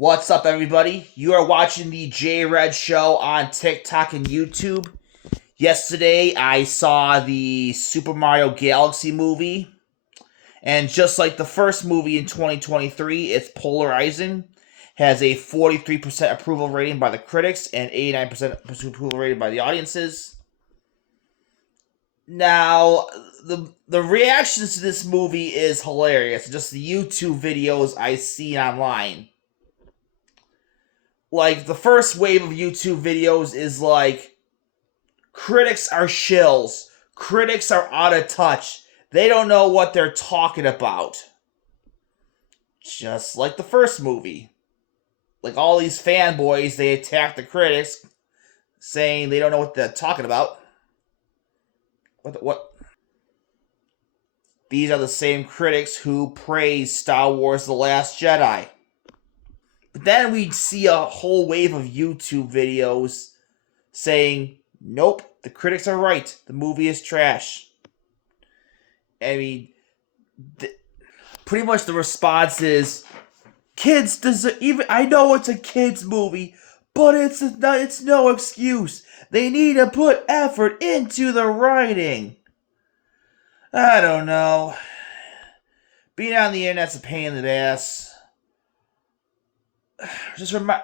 What's up, everybody? You are watching the J Red Show on TikTok and YouTube. Yesterday, I saw the Super Mario Galaxy movie, and just like the first movie in 2023, it's polarizing. Has a 43% approval rating by the critics and 89% approval rating by the audiences. Now, the reactions to this movie is hilarious. Just the YouTube videos I see online. Like, the first wave of YouTube videos is like, critics are shills. Critics are out of touch. They don't know what they're talking about. Just like the first movie. Like, all these fanboys, they attack the critics, saying they don't know what they're talking about. What? These are the same critics who praise Star Wars The Last Jedi. But then we see a whole wave of YouTube videos saying, nope, the critics are right. The movie is trash. I mean, pretty much the response is, kids deserve, even I know it's a kids movie, but it's no excuse. They need to put effort into the writing. I don't know. Being on the internet's a pain in the ass. Just remind.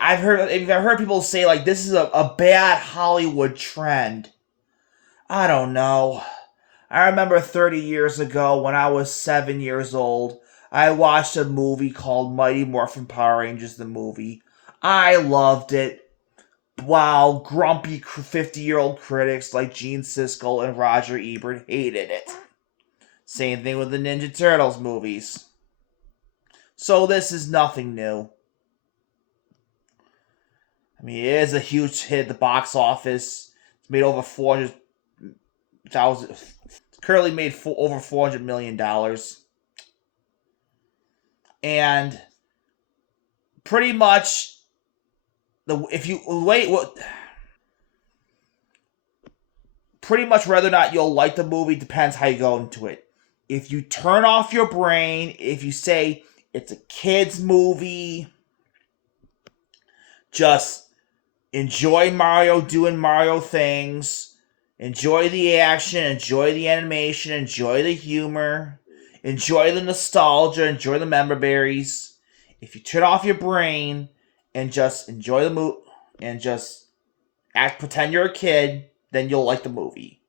I've heard people say, like, this is a bad Hollywood trend. I don't know. I remember 30 years ago when I was 7 years old, I watched a movie called Mighty Morphin Power Rangers, the movie. I loved it. While grumpy 50-year-old critics like Gene Siskel and Roger Ebert hated it. Same thing with the Ninja Turtles movies. So this is nothing new. I mean, it is a huge hit at the box office. It's made over 400,000. Currently made over $400 million. And pretty much, pretty much whether or not you'll like the movie depends how you go into it. If you turn off your brain, if you say it's a kid's movie, just enjoy Mario doing Mario things, enjoy the action, enjoy the animation, enjoy the humor, enjoy the nostalgia, enjoy the memories. If you turn off your brain and just enjoy the movie and just pretend you're a kid, then you'll like the movie.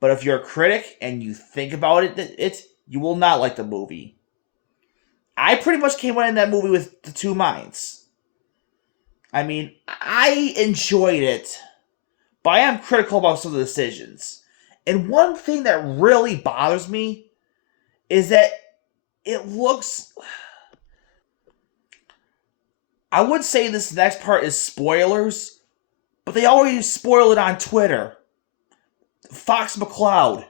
But if you're a critic and you think about it, you will not like the movie. I pretty much came in that movie with the two minds. I mean, I enjoyed it, but I am critical about some of the decisions. And one thing that really bothers me is that it looks... I would say this next part is spoilers, but they already spoiled it on Twitter. Fox McCloud.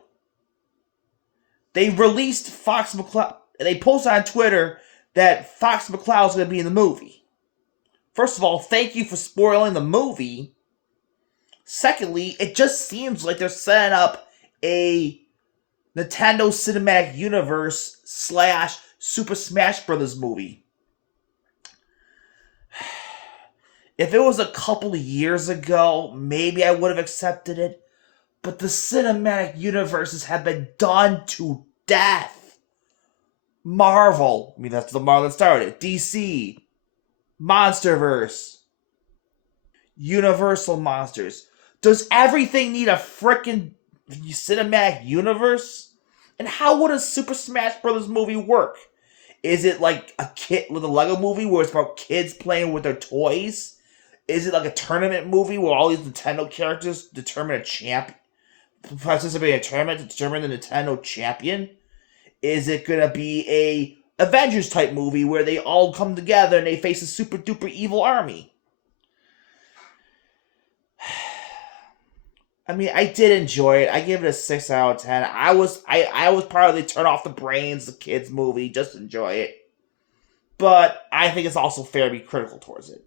They released Fox McCloud. They posted on Twitter that Fox McCloud's going to be in the movie. First of all, thank you for spoiling the movie. Secondly, it just seems like they're setting up a Nintendo Cinematic Universe / Super Smash Bros. Movie. If it was a couple of years ago, maybe I would have accepted it. But the cinematic universes have been done to death. Marvel. I mean, that's the Marvel that started it. DC. Monsterverse. Universal Monsters. Does everything need a frickin' cinematic universe? And how would a Super Smash Bros. Movie work? Is it like a kid with a Lego movie where it's about kids playing with their toys? Is it like a tournament movie where all these Nintendo characters determine a champ? Participate in a tournament to determine the Nintendo champion? Is it gonna be a Avengers type movie where they all come together and they face a super duper evil army? I mean, I did enjoy it. I give it a 6 out of 10. I was part of the turn off the brains, the kids movie, just enjoy it. But I think it's also fair to be critical towards it.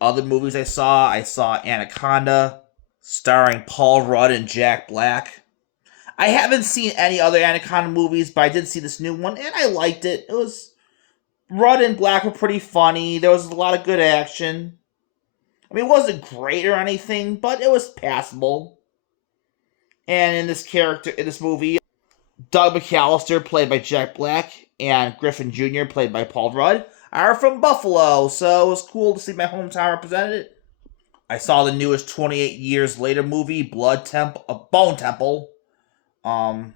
Other movies I saw Anaconda, starring Paul Rudd and Jack Black. I haven't seen any other Anaconda movies, but I did see this new one, and I liked it. It was Rudd and Black were pretty funny. There was a lot of good action. I mean, it wasn't great or anything, but it was passable. And in this movie, Doug McAllister, played by Jack Black, and Griffin Jr., played by Paul Rudd, are from Buffalo, so it was cool to see my hometown represented. I saw the newest 28 Years Later movie, Bone Temple. Now,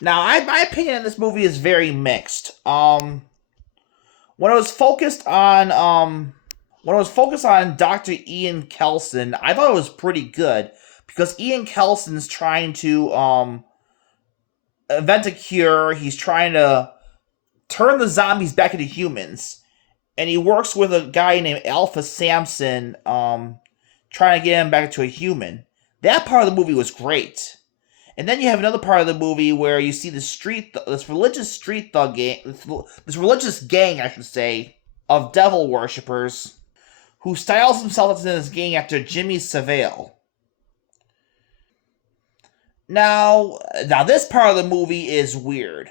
my opinion on this movie is very mixed. When it was focused on Dr. Ian Kelson, I thought it was pretty good because Ian Kelson's trying to invent a cure. He's trying to turn the zombies back into humans, and he works with a guy named Alpha Samson, trying to get him back into a human. That part of the movie was great. And then you have another part of the movie where you see this religious gang, I should say, of devil worshippers, who styles himself as in this gang after Jimmy Savile. Now this part of the movie is weird.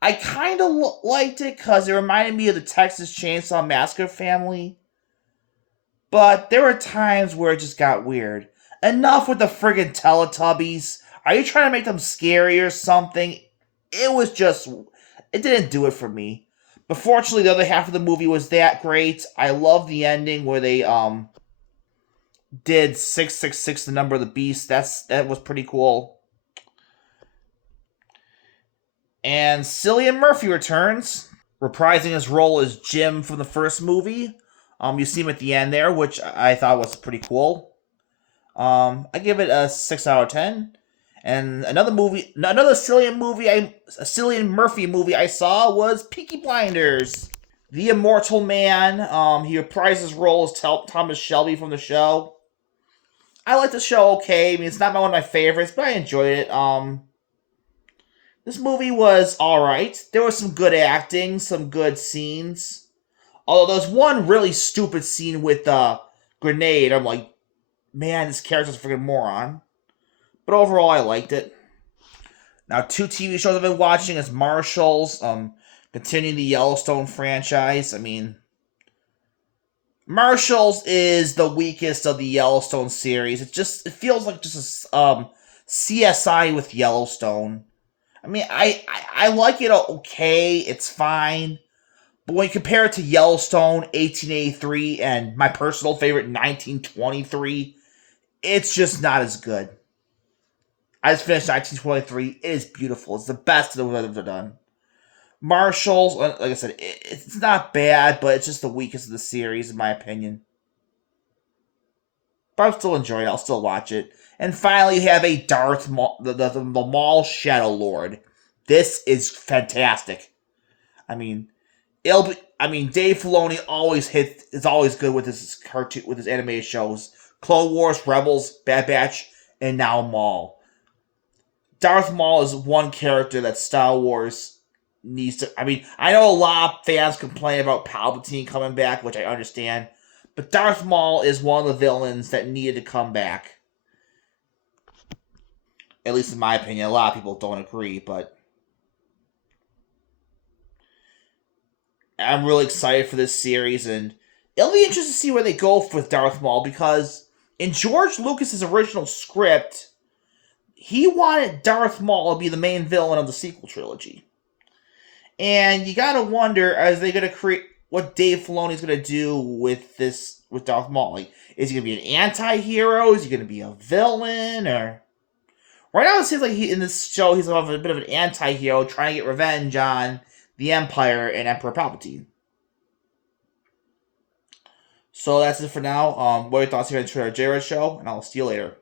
I kind of liked it because it reminded me of the Texas Chainsaw Massacre family. But there were times where it just got weird. Enough with the friggin' Teletubbies. Are you trying to make them scary or something? It didn't do it for me. But fortunately, the other half of the movie was that great. I love the ending where they did 666, the number of the beast. That was pretty cool. And Cillian Murphy returns, reprising his role as Jim from the first movie. You see him at the end there, which I thought was pretty cool. I give it a 6 out of 10. And another Cillian Murphy movie I saw was Peaky Blinders. The Immortal Man. He reprised his role as Thomas Shelby from the show. I like the show okay. I mean, it's not one of my favorites, but I enjoyed it. This movie was alright. There was some good acting, some good scenes. Although there was one really stupid scene with the grenade. I'm like, man, this character's a freaking moron. But overall, I liked it. Now, 2 TV shows I've been watching is Marshals, continuing the Yellowstone franchise. I mean, Marshals is the weakest of the Yellowstone series. It feels like just a CSI with Yellowstone. I mean, I like it okay. It's fine. But when you compare it to Yellowstone 1883 and my personal favorite 1923, it's just not as good. I just finished 1923. It is beautiful. It's the best that we've ever done. Marshals, like I said, it's not bad, but it's just the weakest of the series, in my opinion. But I'm still enjoying it. I'll still watch it. And finally, you have a Darth Maul, the Maul Shadow Lord. This is fantastic. I mean, Dave Filoni is always good with his cartoon, with his animated shows. Clone Wars, Rebels, Bad Batch, and now Maul. Darth Maul is one character that Star Wars needs to... I mean, I know a lot of fans complain about Palpatine coming back, which I understand. But Darth Maul is one of the villains that needed to come back. At least in my opinion. A lot of people don't agree, but... I'm really excited for this series, and it'll be interesting to see where they go with Darth Maul, because in George Lucas's original script, he wanted Darth Maul to be the main villain of the sequel trilogy. And you gotta wonder, are they gonna create what Dave Filoni's gonna do with Darth Maul? Like, is he gonna be an anti-hero? Is he gonna be a villain? Or right now it seems like in this show he's a bit of an anti-hero trying to get revenge on the Empire and Emperor Palpatine. So that's it for now. What are your thoughts here on the Trader J-Red Show? And I'll see you later.